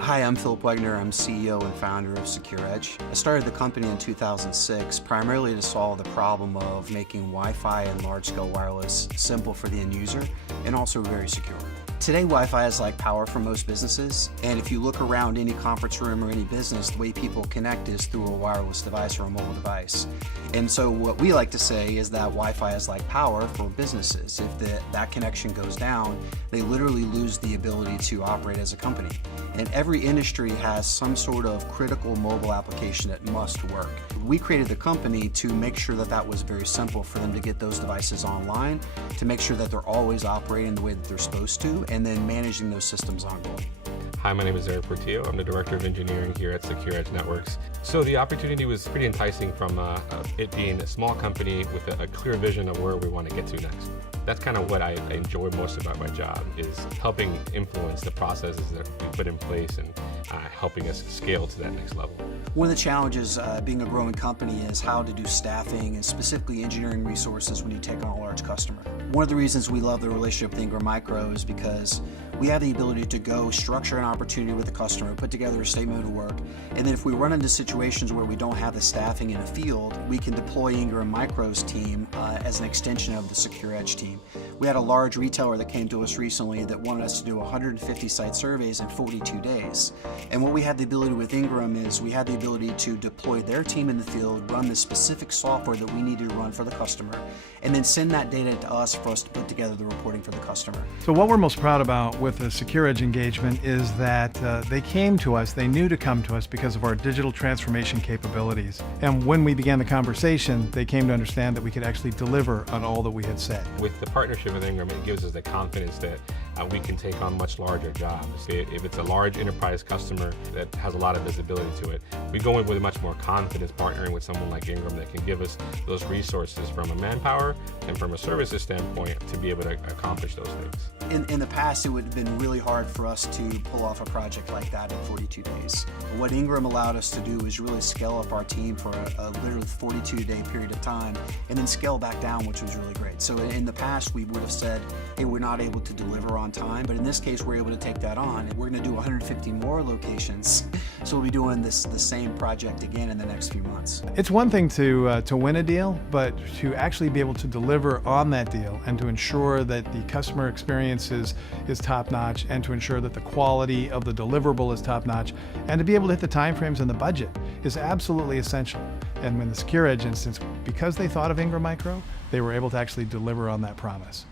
Hi, I'm Philip Wegner. I'm CEO and founder of Secure Edge. I started the company in 2006 primarily to solve the problem of making Wi-Fi and large-scale wireless simple for the end user and also very secure. Today, Wi-Fi is like power for most businesses, and if you look around any conference room or any business, the way people connect is through a wireless device or a mobile device. And so what we like to say is that Wi-Fi is like power for businesses. If that connection goes down, they literally lose the ability to operate as a company. And every industry has some sort of critical mobile application that must work. We created the company to make sure that that was very simple for them to get those devices online, to make sure that they're always operating the way that they're supposed to, and then managing those systems ongoing. Hi, my name is Eric Portillo. I'm the Director of Engineering here at Secure Edge Networks. So the opportunity was pretty enticing from it being a small company with a clear vision of where we want to get to next. That's kind of what I enjoy most about my job, is helping influence the processes that we put in place and helping us scale to that next level. One of the challenges being a growing company is how to do staffing and specifically engineering resources when you take on a large customer. One of the reasons we love the relationship with Ingram Micro is because we have the ability to go structure an opportunity with the customer, put together a statement of work, and then if we run into situations where we don't have the staffing in a field, we can deploy Ingram Micro's team as an extension of the Secure Edge team. We had a large retailer that came to us recently that wanted us to do 150 site surveys in 42 days. And what we had the ability with Ingram is we had the ability to deploy their team in the field, run the specific software that we needed to run for the customer, and then send that data to us for us to put together the reporting for the customer. So what we're most proud about with the Secure Edge engagement is that they came to us, they knew to come to us because of our digital transformation capabilities. And when we began the conversation, they came to understand that we could actually deliver on all that we had said. With the partnership with Ingram, it gives us the confidence that we can take on much larger jobs. If it's a large enterprise customer that has a lot of visibility to it, we go in with much more confidence partnering with someone like Ingram that can give us those resources from a manpower and from a services standpoint to be able to accomplish those things. In the past, it would have been really hard for us to pull off a project like that in 42 days. What Ingram allowed us to do is really scale up our team for a literally 42-day period of time and then scale back down, which was really great. So in the past, we would have said, hey, we're not able to deliver on time, but in this case, we're able to take that on, and we're going to do 150 more locations. So we'll be doing the same project again in the next few months. It's one thing to win a deal, but to actually be able to deliver on that deal and to ensure that the customer experience is top-notch and to ensure that the quality of the deliverable is top-notch and to be able to hit the timeframes and the budget is absolutely essential. And in the Secure Edge instance, because they thought of Ingram Micro, they were able to actually deliver on that promise.